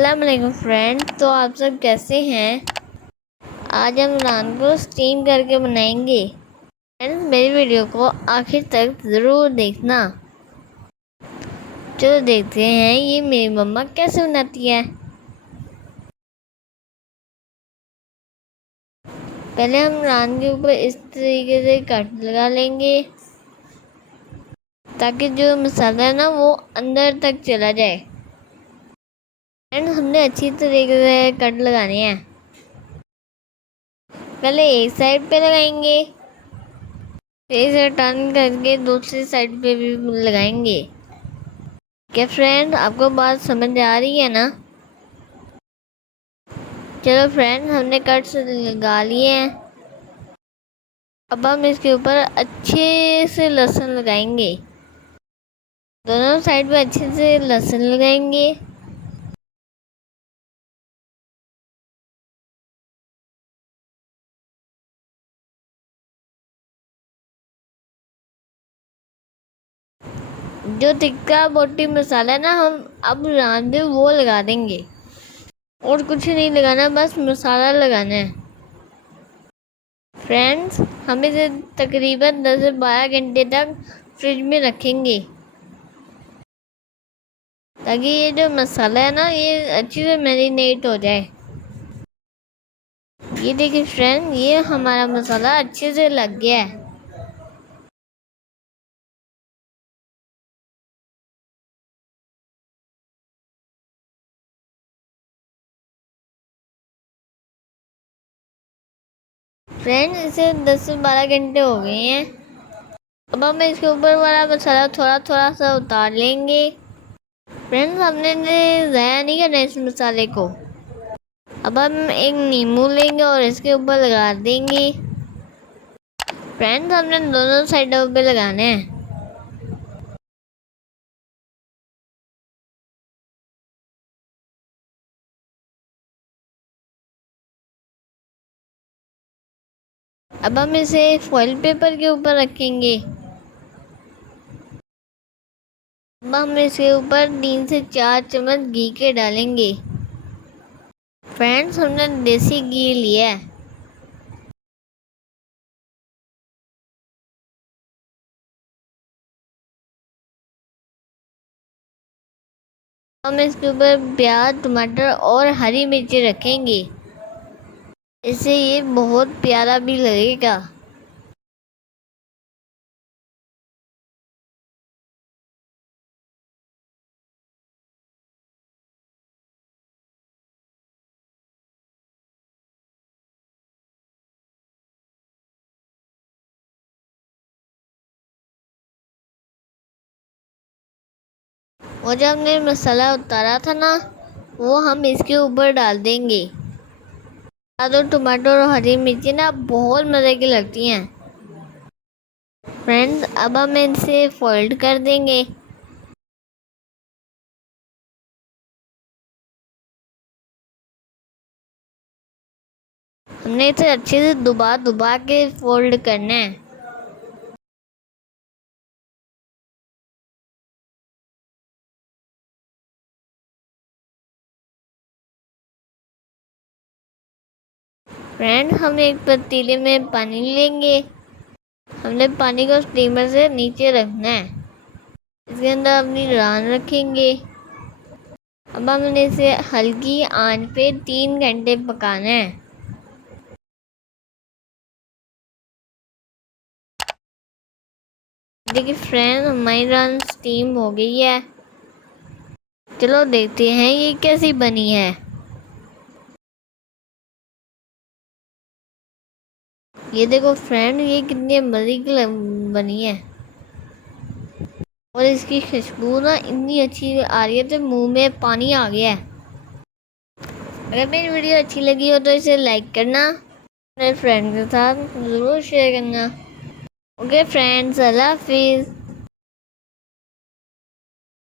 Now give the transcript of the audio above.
अस्सलाम वालेकुम फ्रेंड। तो आप सब कैसे हैं? आज हम नान को स्टीम करके बनाएंगे। फ्रेंड्स, मेरी वीडियो को आखिर तक ज़रूर देखना। चलो देखते हैं ये मेरी मम्मा कैसे बनाती है। पहले हम नान के ऊपर इस तरीके से कट लगा लेंगे ताकि जो मसाला है ना वो अंदर तक चला जाए। फ्रेंड्स, हमने अच्छी तरीके से कट लगाने हैं। पहले एक साइड पे लगाएंगे, इसे टर्न करके दूसरी साइड पे भी लगाएंगे। क्या फ्रेंड, आपको बात समझ आ रही है ना? चलो फ्रेंड, हमने कट्स लगा लिए हैं। अब हम इसके ऊपर अच्छे से लहसुन लगाएंगे। दोनों साइड पे अच्छे से लहसुन लगाएंगे। जो टिक्का बोटी मसाला है ना, हम अब रात में वो लगा देंगे और कुछ नहीं लगाना, बस मसाला लगाना है। फ्रेंड्स, हम इसे तकरीबन 10 से 12 घंटे तक फ्रिज में रखेंगे ताकि ये जो मसाला है ना ये अच्छे से मैरिनेट हो जाए। ये देखिए फ्रेंड, ये हमारा मसाला अच्छे से लग गया है। फ्रेंड, इसे 10 से 12 घंटे हो गए हैं। अब हम इसके ऊपर वाला मसाला थोड़ा थोड़ा सा उतार लेंगे। फ्रेंड्स, हमने ज़ाया नहीं करना इस मसाले को। अब हम एक नींबू लेंगे और इसके ऊपर लगा देंगे। फ्रेंड्स, हमने दोनों साइडों पे लगाना है। अब हम इसे फॉइल पेपर के ऊपर रखेंगे। अब हम इसके ऊपर 3 से 4 चम्मच घी के डालेंगे। फ्रेंड्स, हमने देसी घी लिया है। हम इसके ऊपर प्याज, टमाटर और हरी मिर्ची रखेंगे। इससे ये बहुत प्यारा भी लगेगा। और जब हमने मसाला उतारा था ना, वो हम इसके ऊपर डाल देंगे। तो टमाटर और हरी मिर्ची ना बहुत मज़े की लगती हैं। फ्रेंड्स, अब हम इसे फोल्ड कर देंगे। हमने इसे अच्छे से दबा दबा के फोल्ड करना है। फ्रेंड, हम एक पतीले में पानी लेंगे। हमने पानी को स्टीमर से नीचे रखना है। इसके अंदर अपनी रान रखेंगे। अब हमने इसे हल्की आंच पे 3 घंटे पकाना है। देखिए फ्रेंड, हमारी रान स्टीम हो गई है। चलो देखते हैं ये कैसी बनी है। ये देखो फ्रेंड, ये कितनी मज़े की बनी है और इसकी खुशबू ना इतनी अच्छी आ रही है तो मुंह में पानी आ गया है। अगर मेरी वीडियो अच्छी लगी हो तो इसे लाइक करना, अपने फ्रेंड के साथ ज़रूर शेयर करना। ओके फ्रेंड्स, अल्लाह हाफिज़।